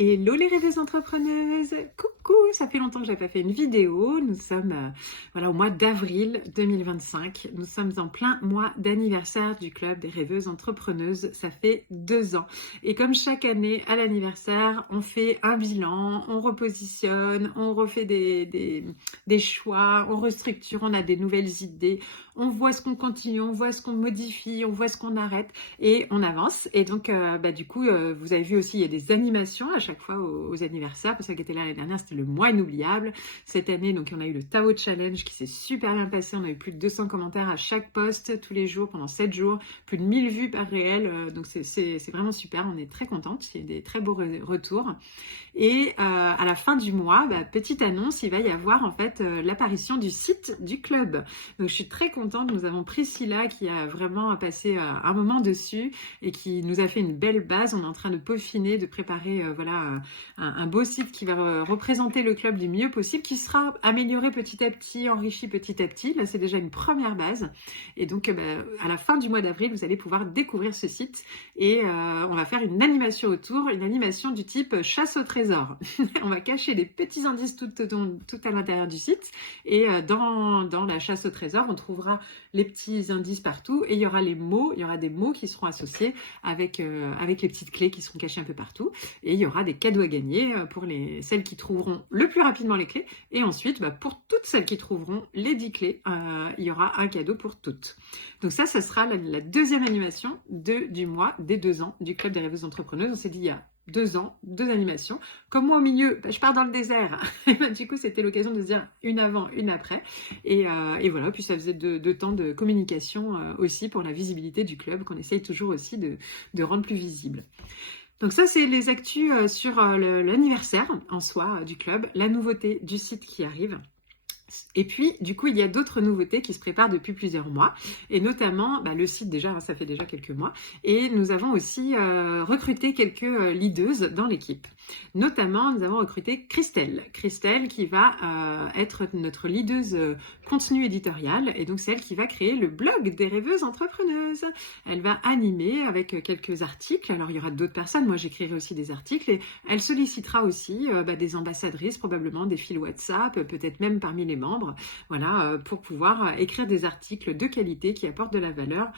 Hello les rêveuses entrepreneuses! Coucou! Ça fait longtemps que je n'ai pas fait une vidéo. Nous sommes voilà, au mois d'avril 2025. Nous sommes en plein mois d'anniversaire du club des rêveuses entrepreneuses. Ça fait 2 ans. Et comme chaque année à l'anniversaire, on fait un bilan, on repositionne, on refait des choix, on restructure, on a des nouvelles idées, on voit ce qu'on continue, on voit ce qu'on modifie, on voit ce qu'on arrête et on avance. Et donc, du coup, vous avez vu aussi, il y a des animations à chaque fois aux anniversaires. Pour ceux qui étaient là l'année dernière, c'était le mois inoubliable. Cette année, donc, on a eu le Tao Challenge qui s'est super bien passé. On a eu plus de 200 commentaires à chaque post tous les jours pendant 7 jours, plus de 1000 vues par réel. Donc, c'est vraiment super. On est très contente. Il y a des très beaux retours. Et à la fin du mois, petite annonce, il va y avoir en fait l'apparition du site du club. Donc, je suis très contente. Nous avons Priscilla qui a vraiment passé un moment dessus et qui nous a fait une belle base. On est en train de peaufiner, de préparer un beau site qui va représenter le club du mieux possible, qui sera amélioré petit à petit, enrichi petit à petit. Là, c'est déjà une première base. Et donc, à la fin du mois d'avril, vous allez pouvoir découvrir ce site et on va faire une animation autour, une animation du type chasse au trésor. On va cacher des petits indices tout à l'intérieur du site et dans la chasse au trésor, on trouvera les petits indices partout et il y aura les mots, il y aura des mots qui seront associés avec les petites clés qui seront cachées un peu partout et il y aura des cadeaux à gagner pour celles qui trouveront le plus rapidement les clés et ensuite pour toutes celles qui trouveront les 10 clés, il y aura un cadeau pour toutes. Donc ça sera la deuxième animation du mois des 2 ans du Club des rêveuses entrepreneuses. On s'est dit il y a 2 ans, 2 animations. Comme moi au milieu, je pars dans le désert. Du coup, c'était l'occasion de se dire une avant, une après. Et voilà, puis ça faisait 2 temps de communication aussi pour la visibilité du club qu'on essaye toujours aussi de rendre plus visible. Donc ça, c'est les actus sur l'anniversaire en soi du club, la nouveauté du site qui arrive. Et puis, du coup, il y a d'autres nouveautés qui se préparent depuis plusieurs mois, et notamment le site, déjà, ça fait déjà quelques mois, et nous avons aussi recruté quelques leaders dans l'équipe. Notamment, nous avons recruté Christelle qui va être notre leader contenu éditorial, et donc c'est elle qui va créer le blog des rêveuses entrepreneuses. Elle va animer avec quelques articles, alors il y aura d'autres personnes, moi j'écrirai aussi des articles, et elle sollicitera aussi des ambassadrices, probablement des fils WhatsApp, peut-être même parmi les membres, voilà, pour pouvoir écrire des articles de qualité qui apportent de la valeur,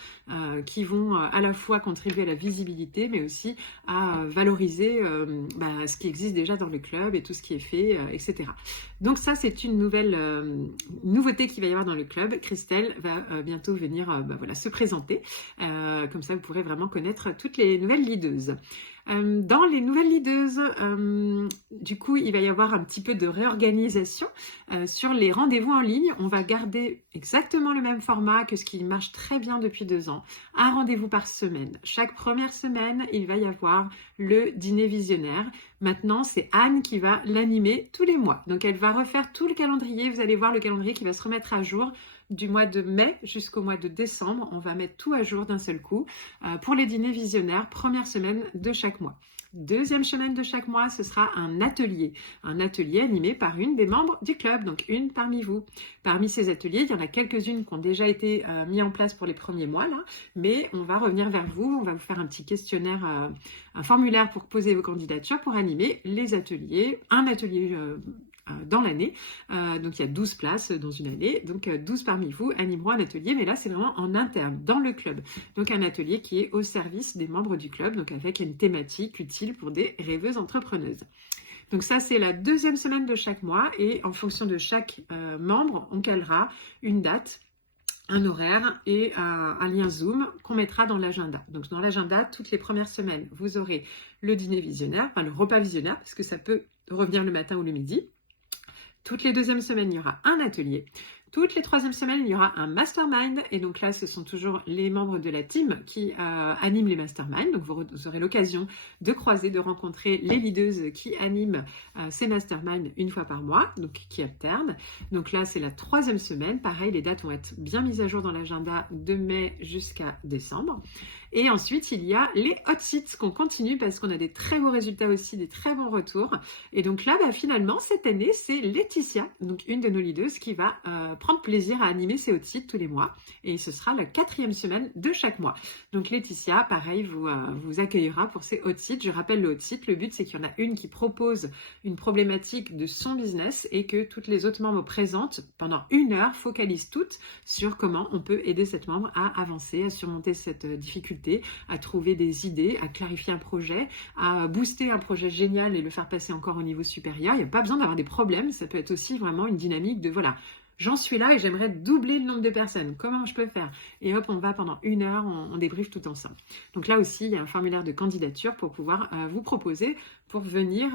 qui vont à la fois contribuer à la visibilité, mais aussi à valoriser ce qui existe déjà dans le club et tout ce qui est fait, etc. Donc ça, c'est une nouvelle nouveauté qu'il va y avoir dans le club. Christelle va bientôt venir se présenter. Comme ça, vous pourrez vraiment connaître toutes les nouvelles leaders. Dans les nouvelles leaders, du coup, il va y avoir un petit peu de réorganisation sur les rendez-vous en ligne. On va garder exactement le même format que ce qui marche très bien depuis 2 ans. Un rendez-vous par semaine. Chaque première semaine, il va y avoir le dîner visionnaire. Maintenant, c'est Anne qui va l'animer tous les mois. Donc, elle va refaire tout le calendrier. Vous allez voir le calendrier qui va se remettre à jour du mois de mai jusqu'au mois de décembre. On va mettre tout à jour d'un seul coup pour les dîners visionnaires, première semaine de chaque mois. Deuxième semaine de chaque mois, ce sera un atelier animé par une des membres du club, donc une parmi vous. Parmi ces ateliers, il y en a quelques-unes qui ont déjà été mises en place pour les premiers mois, là, mais on va revenir vers vous, on va vous faire un petit questionnaire, un formulaire pour poser vos candidatures pour animer les ateliers, un atelier dans l'année, donc il y a 12 places dans une année, donc 12 parmi vous animeront un atelier, mais là c'est vraiment en interne, dans le club, donc un atelier qui est au service des membres du club, donc avec une thématique utile pour des rêveuses entrepreneuses. Donc ça, c'est la deuxième semaine de chaque mois, et en fonction de chaque membre, on calera une date, un horaire et un lien Zoom qu'on mettra dans l'agenda. Donc dans l'agenda, toutes les premières semaines, vous aurez le dîner visionnaire, le repas visionnaire, parce que ça peut revenir le matin ou le midi. Toutes les deuxièmes semaines, il y aura un atelier. Toutes les troisièmes semaines, il y aura un mastermind. Et donc là, ce sont toujours les membres de la team qui animent les masterminds. Donc vous aurez l'occasion de croiser, de rencontrer les leaders qui animent ces masterminds une fois par mois, donc qui alternent. Donc là, c'est la troisième semaine. Pareil, les dates vont être bien mises à jour dans l'agenda de mai jusqu'à décembre. Et ensuite, il y a les hot seats qu'on continue parce qu'on a des très beaux résultats aussi, des très bons retours. Et donc là, finalement, cette année, c'est Laetitia, donc une de nos leaders, qui va prendre plaisir à animer ces hot seats tous les mois. Et ce sera la 4e semaine de chaque mois. Donc Laetitia, pareil, vous accueillera pour ces hot seats. Je rappelle le hot seat, le but c'est qu'il y en a une qui propose une problématique de son business et que toutes les autres membres présentes, pendant 1 heure, focalisent toutes sur comment on peut aider cette membre à avancer, à surmonter cette difficulté, à trouver des idées, à clarifier un projet, à booster un projet génial et le faire passer encore au niveau supérieur. Il n'y a pas besoin d'avoir des problèmes, ça peut être aussi vraiment une dynamique de voilà, j'en suis là et j'aimerais doubler le nombre de personnes. Comment je peux faire? Et hop, on va pendant 1 heure, on débriefe tout ensemble. Donc là aussi, il y a un formulaire de candidature pour pouvoir vous proposer pour venir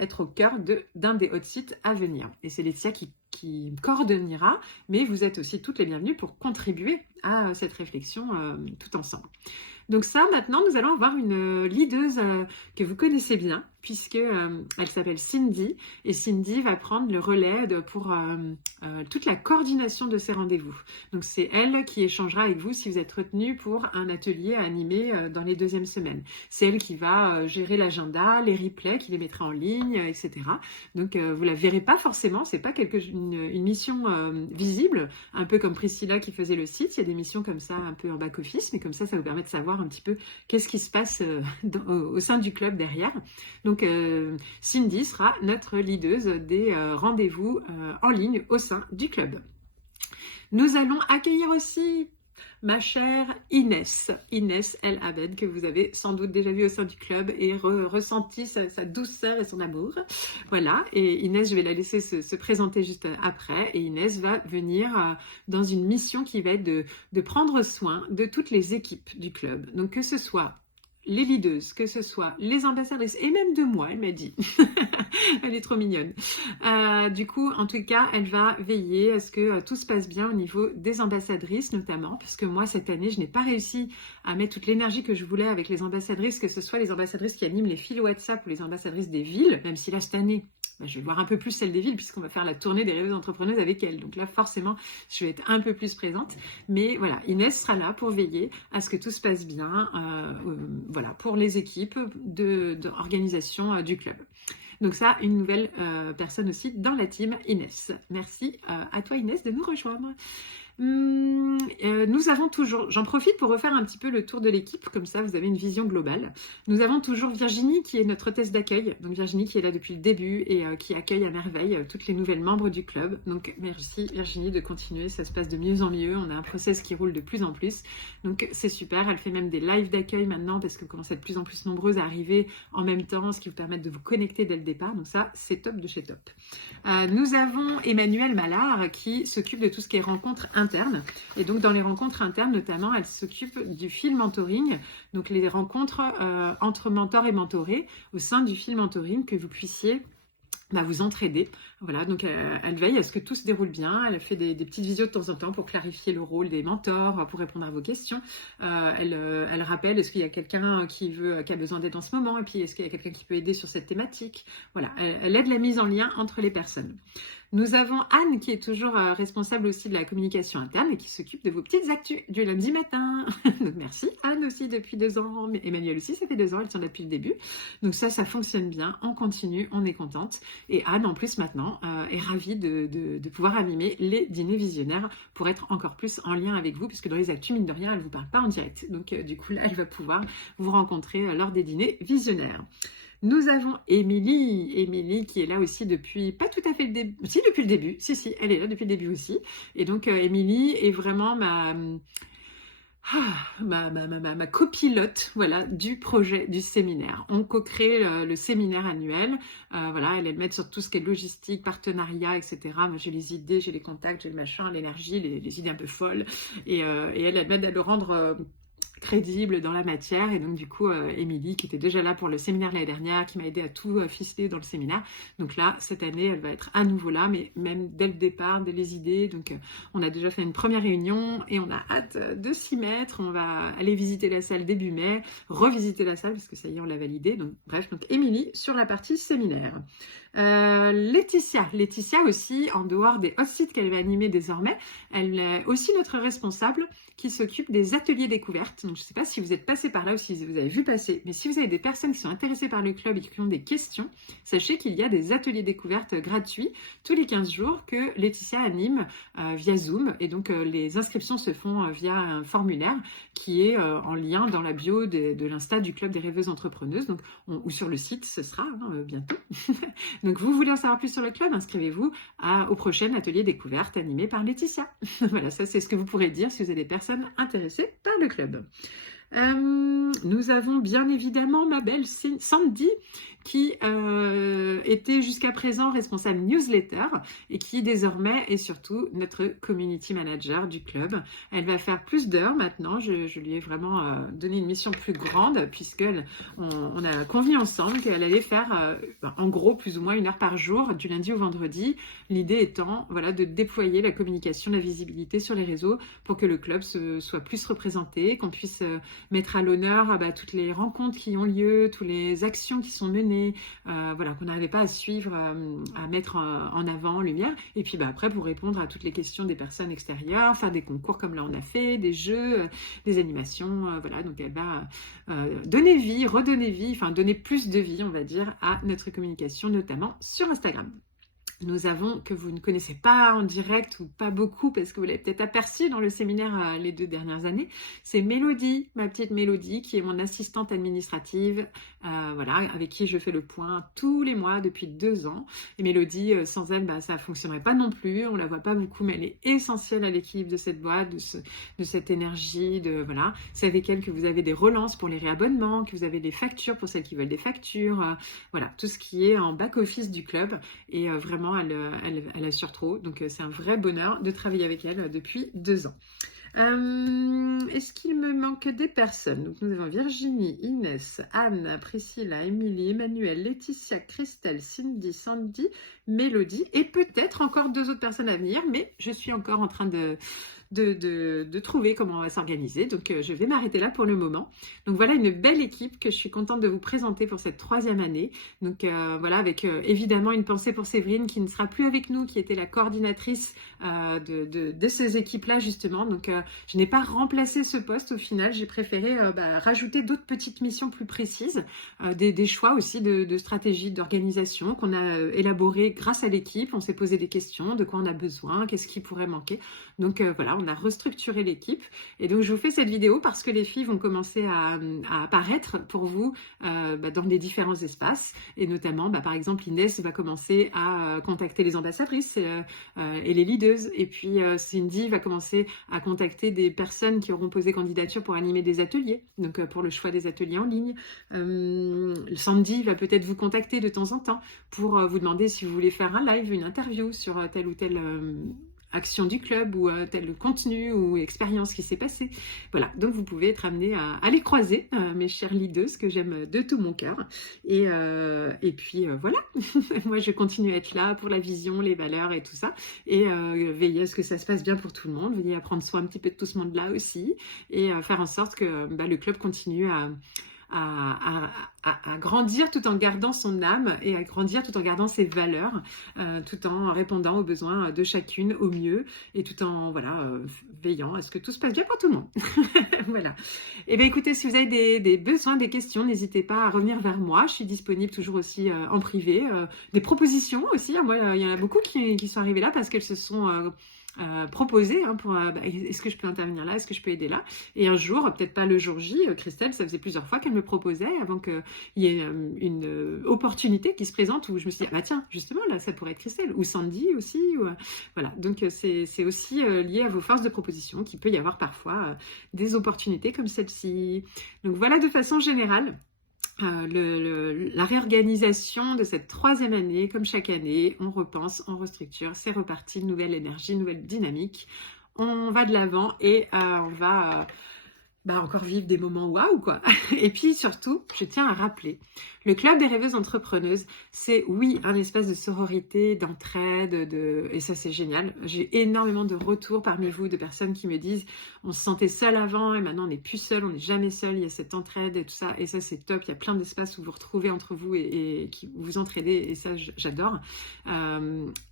être au cœur d'un des hot seats à venir. Et c'est Laetitia qui coordonnera, mais vous êtes aussi toutes les bienvenues pour contribuer à cette réflexion tout ensemble. Donc ça, maintenant, nous allons avoir une leaduse que vous connaissez bien, puisque elle s'appelle Cindy, et Cindy va prendre le relais pour toute la coordination de ces rendez-vous. Donc c'est elle qui échangera avec vous si vous êtes retenu pour un atelier à animer dans les 2e semaines. C'est elle qui va gérer l'agenda, les replays, qui les mettra en ligne, etc. Donc vous la verrez pas forcément, c'est pas une mission visible, un peu comme Priscilla qui faisait le site. Il y a des missions comme ça, un peu en back-office, mais comme ça vous permet de savoir un petit peu qu'est-ce qui se passe au sein du club derrière. Donc Cindy sera notre leaduse des rendez-vous en ligne au sein du club. Nous allons accueillir aussi ma chère Inès El Abed, que vous avez sans doute déjà vu au sein du club et ressenti sa douceur et son amour. Voilà, et Inès, je vais la laisser se présenter juste après. Et Inès va venir dans une mission qui va être de prendre soin de toutes les équipes du club. Donc que ce soit les leaders, que ce soit les ambassadrices, et même de moi, elle m'a dit. Elle est trop mignonne. Du coup, en tout cas, elle va veiller à ce que tout se passe bien au niveau des ambassadrices, notamment, parce que moi, cette année, je n'ai pas réussi à mettre toute l'énergie que je voulais avec les ambassadrices, que ce soit les ambassadrices qui animent les fils WhatsApp ou les ambassadrices des villes, même si là, cette année, je vais voir un peu plus celle des villes puisqu'on va faire la tournée des rêveuses entrepreneuses avec elle. Donc là, forcément, je vais être un peu plus présente. Mais voilà, Inès sera là pour veiller à ce que tout se passe bien voilà, pour les équipes d'organisation du club. Donc ça, une nouvelle personne aussi dans la team, Inès. Merci à toi Inès de nous rejoindre. Nous avons toujours, j'en profite pour refaire un petit peu le tour de l'équipe, comme ça vous avez une vision globale. Nous avons toujours Virginie qui est notre hôtesse d'accueil, donc Virginie qui est là depuis le début et qui accueille à merveille toutes les nouvelles membres du club. Donc merci Virginie de continuer, ça se passe de mieux en mieux, on a un process qui roule de plus en plus, donc c'est super. Elle fait même des lives d'accueil maintenant parce que vous commencez à être de plus en plus nombreuses à arriver en même temps, ce qui vous permet de vous connecter dès le départ, donc ça c'est top de chez top. Nous avons Emmanuelle Mallard qui s'occupe de tout ce qui est rencontres internes. Et donc, dans les rencontres internes, notamment, elle s'occupe du fil mentoring, donc les rencontres entre mentors et mentorés au sein du fil mentoring, que vous puissiez vous entraider. Voilà, donc elle veille à ce que tout se déroule bien. Elle fait des petites visios de temps en temps pour clarifier le rôle des mentors, pour répondre à vos questions. Elle rappelle, est-ce qu'il y a quelqu'un qui a besoin d'aide en ce moment, et puis est-ce qu'il y a quelqu'un qui peut aider sur cette thématique. Voilà, elle aide la mise en lien entre les personnes. Nous avons Anne qui est toujours responsable aussi de la communication interne et qui s'occupe de vos petites actus du lundi matin. Donc merci Anne aussi depuis 2 ans. Emmanuel aussi, ça fait 2 ans, elles sont là depuis le début. Donc ça fonctionne bien, on continue, on est contente. Et Anne en plus maintenant est ravie de pouvoir animer les dîners visionnaires pour être encore plus en lien avec vous, puisque dans les actus, mine de rien, elle ne vous parle pas en direct. Donc du coup là, elle va pouvoir vous rencontrer lors des dîners visionnaires. Nous avons Émilie qui est là aussi depuis, pas tout à fait le début, si depuis le début, si, elle est là depuis le début aussi. Et donc Émilie est vraiment ma copilote, voilà, du projet du séminaire. On co-crée le séminaire annuel, voilà, elle met sur tout ce qui est logistique, partenariat, etc. Moi j'ai les idées, j'ai les contacts, j'ai le machin, l'énergie, les idées un peu folles, et elle m'aide à le rendre crédible dans la matière. Et donc du coup Émilie qui était déjà là pour le séminaire l'année dernière, qui m'a aidé à tout ficeler dans le séminaire, donc là cette année elle va être à nouveau là, mais même dès le départ, dès les idées. Donc on a déjà fait une première réunion et on a hâte de s'y mettre. On va aller visiter la salle début mai, revisiter la salle parce que ça y est on l'a validé. Donc bref, donc Émilie sur la partie séminaire. Laetitia aussi, en dehors des hot sites qu'elle va animer désormais, elle est aussi notre responsable qui s'occupe des ateliers découvertes. Donc, je ne sais pas si vous êtes passé par là ou si vous avez vu passer, mais si vous avez des personnes qui sont intéressées par le club et qui ont des questions, sachez qu'il y a des ateliers découvertes gratuits tous les 15 jours que Laetitia anime via Zoom. Et donc, les inscriptions se font via un formulaire qui est en lien dans la bio de l'Insta du Club des Rêveuses Entrepreneuses, donc, ou sur le site, ce sera bientôt. Donc, vous voulez en savoir plus sur le club, inscrivez-vous au prochain atelier découverte animé par Laetitia. Voilà, ça c'est ce que vous pourrez dire si vous avez des personnes intéressées par le club. Nous avons bien évidemment ma belle Sandy qui était jusqu'à présent responsable newsletter et qui désormais est surtout notre community manager du club. Elle va faire plus d'heures maintenant, je lui ai vraiment donné une mission plus grande puisqu'on a convenu ensemble qu'elle allait faire en gros plus ou moins 1 heure par jour du lundi au vendredi. L'idée étant voilà, de déployer la communication, la visibilité sur les réseaux pour que le club soit plus représenté, qu'on puisse mettre à l'honneur toutes les rencontres qui ont lieu, toutes les actions qui sont menées, voilà, qu'on n'arrivait pas à suivre, à mettre en avant, en lumière. Et puis après, pour répondre à toutes les questions des personnes extérieures, faire des concours comme là on a fait, des jeux, des animations, voilà. Donc elle va donner vie, redonner vie, enfin donner plus de vie, on va dire, à notre communication, notamment sur Instagram. Nous avons, que vous ne connaissez pas en direct ou pas beaucoup parce que vous l'avez peut-être aperçu dans le séminaire les 2 dernières années, c'est Mélodie, ma petite Mélodie, qui est mon assistante administrative, voilà, avec qui je fais le point tous les mois depuis 2 ans. Et Mélodie, sans elle, ça ne fonctionnerait pas non plus, on ne la voit pas beaucoup, mais elle est essentielle à l'équilibre de cette boîte, de cette énergie, voilà. C'est avec elle que vous avez des relances pour les réabonnements, que vous avez des factures pour celles qui veulent des factures, voilà, tout ce qui est en back-office du club. Et vraiment, elle assure trop. Donc, c'est un vrai bonheur de travailler avec elle depuis 2 ans. Est-ce qu'il me manque des personnes? Donc, nous avons Virginie, Inès, Anne, Priscilla, Émilie, Emmanuel, Laetitia, Christelle, Cindy, Sandy, Mélodie et peut-être encore 2 autres personnes à venir, mais je suis encore en train de trouver comment on va s'organiser. Donc, je vais m'arrêter là pour le moment. Donc, voilà une belle équipe que je suis contente de vous présenter pour cette 3e année. Donc, voilà, avec évidemment une pensée pour Séverine qui ne sera plus avec nous, qui était la coordinatrice de ces équipes-là, justement. Donc, je n'ai pas remplacé ce poste au final. J'ai préféré rajouter d'autres petites missions plus précises, des choix aussi de stratégie, d'organisation qu'on a élaboré grâce à l'équipe. On s'est posé des questions, de quoi on a besoin, qu'est-ce qui pourrait manquer. Donc, voilà, on a restructuré l'équipe et donc je vous fais cette vidéo parce que les filles vont commencer à apparaître pour vous dans les différents espaces et notamment par exemple Inès va commencer à contacter les ambassadrices et les leaders et puis Cindy va commencer à contacter des personnes qui auront posé candidature pour animer des ateliers, donc pour le choix des ateliers en ligne. Sandy va peut-être vous contacter de temps en temps pour vous demander si vous voulez faire un live, une interview sur telle ou telle action du club ou tel contenu ou expérience qui s'est passée. Voilà, donc vous pouvez être amené à les croiser, mes chères leaders, que j'aime de tout mon cœur. Et puis voilà, moi je continue à être là pour la vision, les valeurs et tout ça. Et veiller à ce que ça se passe bien pour tout le monde, veiller à prendre soin un petit peu de tout ce monde-là aussi et faire en sorte que le club continue à grandir tout en gardant son âme et à grandir tout en gardant ses valeurs, tout en répondant aux besoins de chacune au mieux et tout en veillant à ce que tout se passe bien pour tout le monde. Voilà. Et bien écoutez, si vous avez des besoins, des questions, n'hésitez pas à revenir vers moi. Je suis disponible toujours aussi en privé. Des propositions aussi. Moi, il y en a beaucoup qui sont arrivées là parce qu'elles se sont proposer pour est-ce que je peux intervenir là, est-ce que je peux aider là, et un jour, peut-être pas le jour J, Christelle, ça faisait plusieurs fois qu'elle me proposait avant qu'il y ait une opportunité qui se présente où je me suis dit tiens, justement là ça pourrait être Christelle, ou Sandy aussi, voilà, donc c'est aussi lié à vos forces de proposition qu'il peut y avoir parfois des opportunités comme celle-ci. Donc voilà, de façon générale la réorganisation de cette 3e année, comme chaque année, on repense, on restructure, c'est reparti, nouvelle énergie, nouvelle dynamique, on va de l'avant et on va encore vivre des moments waouh quoi. Et puis surtout, je tiens à rappeler Le club des rêveuses entrepreneuses, c'est oui un espace de sororité, d'entraide, et ça c'est génial. J'ai énormément de retours parmi vous, de personnes qui me disent on se sentait seul avant et maintenant on n'est plus seul, on n'est jamais seul, il y a cette entraide et tout ça, et ça c'est top. Il y a plein d'espaces où vous retrouvez entre vous et qui vous vous entraidez, et ça j'adore.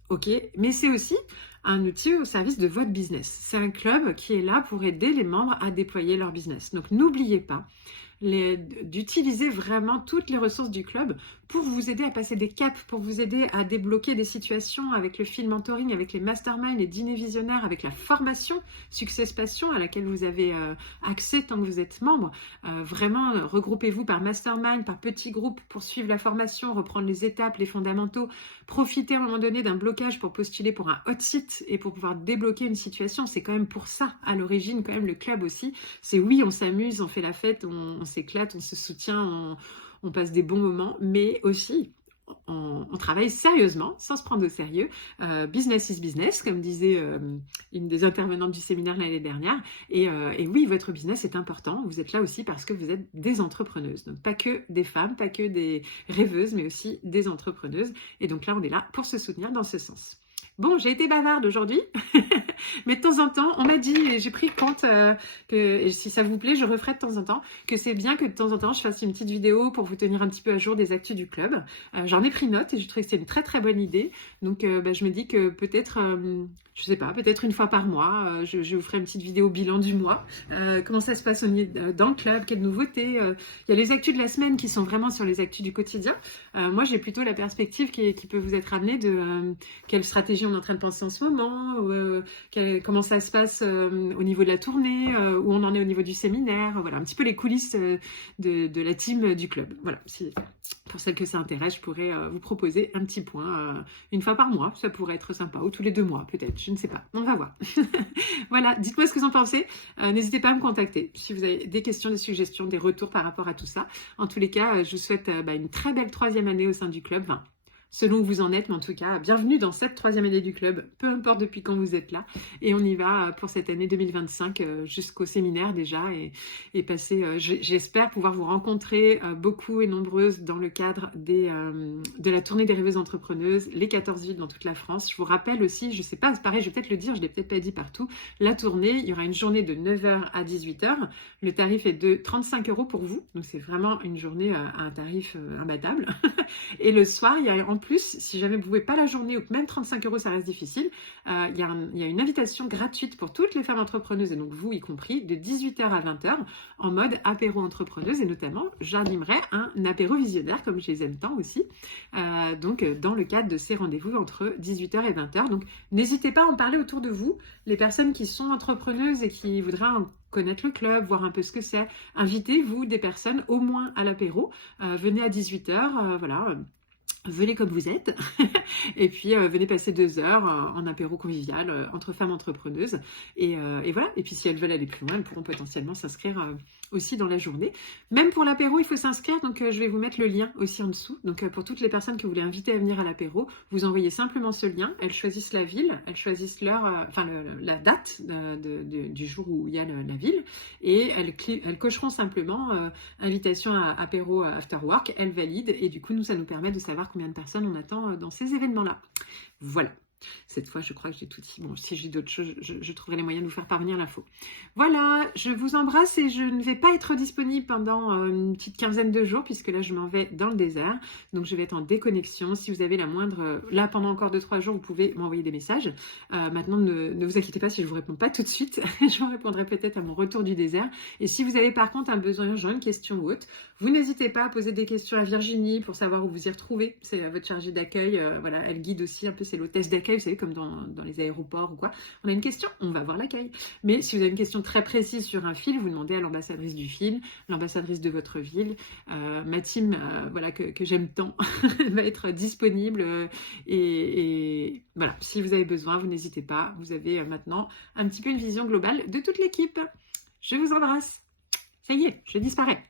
Ok, mais c'est aussi un outil au service de votre business. C'est un club qui est là pour aider les membres à déployer leur business. Donc n'oubliez pas d'utiliser vraiment toutes les ressources du club pour vous aider à passer des caps, pour vous aider à débloquer des situations avec le field mentoring, avec les masterminds, les dîners visionnaires, avec la formation Success Passion à laquelle vous avez accès tant que vous êtes membre. Vraiment, regroupez-vous par mastermind, par petits groupes pour suivre la formation, reprendre les étapes, les fondamentaux. Profitez à un moment donné d'un blocage pour postuler pour un hot seat et pour pouvoir débloquer une situation. C'est quand même pour ça, à l'origine, quand même, le club aussi. C'est oui, on s'amuse, on fait la fête, on s'éclate, on se soutient, on passe des bons moments, mais aussi on travaille sérieusement, sans se prendre au sérieux. Business is business, comme disait une des intervenantes du séminaire l'année dernière. Et oui, votre business est important. Vous êtes là aussi parce que vous êtes des entrepreneuses. Donc pas que des femmes, pas que des rêveuses, mais aussi des entrepreneuses. Et donc là, on est là pour se soutenir dans ce sens. Bon, j'ai été bavarde aujourd'hui, mais de temps en temps, on m'a dit, et j'ai pris compte que et si ça vous plaît, je referai de temps en temps, que c'est bien que de temps en temps, je fasse une petite vidéo pour vous tenir un petit peu à jour des actus du club. J'en ai pris note et je trouve que c'est une très très bonne idée. Donc je me dis que peut-être, je sais pas, peut-être une fois par mois, je vous ferai une petite vidéo bilan du mois. Comment ça se passe dans le club, quelles nouveautés. Il y a les actus de la semaine qui sont vraiment sur les actus du quotidien. Moi, j'ai plutôt la perspective qui peut vous être amenée de quelle stratégie on est en train de penser en ce moment, comment ça se passe au niveau de la tournée, où on en est au niveau du séminaire, voilà, un petit peu les coulisses de la team du club. Voilà, pour celles que ça intéresse, je pourrais vous proposer un petit point une fois par mois, ça pourrait être sympa, ou tous les 2 mois peut-être, je ne sais pas, on va voir. Voilà, dites-moi ce que vous en pensez, n'hésitez pas à me contacter si vous avez des questions, des suggestions, des retours par rapport à tout ça. En tous les cas, je vous souhaite une très belle 3e année au sein du club, selon où vous en êtes, mais en tout cas, bienvenue dans cette 3e année du club, peu importe depuis quand vous êtes là. Et on y va pour cette année 2025 jusqu'au séminaire déjà et passer, j'espère pouvoir vous rencontrer beaucoup et nombreuses dans le cadre de la tournée des rêveuses entrepreneuses, les 14 villes dans toute la France. Je vous rappelle aussi, je sais pas, c'est pareil, je vais peut-être le dire, je l'ai peut-être pas dit partout, la tournée, il y aura une journée de 9h à 18h. Le tarif est de 35 € pour vous, donc c'est vraiment une journée à un tarif imbattable. Et le soir, il y a en plus, si jamais vous ne pouvez pas la journée ou que même 35 € ça reste difficile, il y a une invitation gratuite pour toutes les femmes entrepreneuses, et donc vous y compris, de 18h à 20h en mode apéro entrepreneuse, et notamment j'animerai un apéro visionnaire comme je les aime tant aussi, donc dans le cadre de ces rendez-vous entre 18h et 20h. Donc n'hésitez pas à en parler autour de vous, les personnes qui sont entrepreneuses et qui voudraient connaître le club, voir un peu ce que c'est. Invitez-vous des personnes au moins à l'apéro, venez à 18h, voilà. Venez comme vous êtes et puis venez passer 2 heures en apéro convivial entre femmes entrepreneuses et voilà. Et puis si elles veulent aller plus loin, elles pourront potentiellement s'inscrire aussi dans la journée. Même pour l'apéro, il faut s'inscrire, donc je vais vous mettre le lien aussi en dessous. Donc pour toutes les personnes que vous voulez inviter à venir à l'apéro, vous envoyez simplement ce lien, elles choisissent la ville, elles choisissent l'heure, la date du jour où il y a la ville, et elles cocheront simplement invitation à apéro after work, elles valident, et du coup nous ça nous permet de savoir combien de personnes on attend dans ces événements-là. Voilà. Cette fois, je crois que j'ai tout dit. Bon, si j'ai d'autres choses, je trouverai les moyens de vous faire parvenir l'info. Voilà, je vous embrasse et je ne vais pas être disponible pendant une petite quinzaine de jours puisque là, je m'en vais dans le désert. Donc, je vais être en déconnexion. Si vous avez la moindre... Là, pendant encore 2-3 jours, vous pouvez m'envoyer des messages. Maintenant, ne vous inquiétez pas si je ne vous réponds pas tout de suite. Je vous répondrai peut-être à mon retour du désert. Et si vous avez par contre un besoin urgent, une question ou autre, vous n'hésitez pas à poser des questions à Virginie pour savoir où vous y retrouvez. C'est votre chargée d'accueil. Voilà, elle guide aussi un peu, c'est l'hôtesse d'accueil, vous savez, comme dans les aéroports ou quoi. On a une question, on va voir l'accueil. Mais si vous avez une question très précise sur un fil, vous demandez à l'ambassadrice du fil, l'ambassadrice de votre ville. Ma team, voilà, que j'aime tant, va être disponible. Et voilà, si vous avez besoin, vous n'hésitez pas. Vous avez maintenant un petit peu une vision globale de toute l'équipe. Je vous embrasse. Ça y est, je disparais.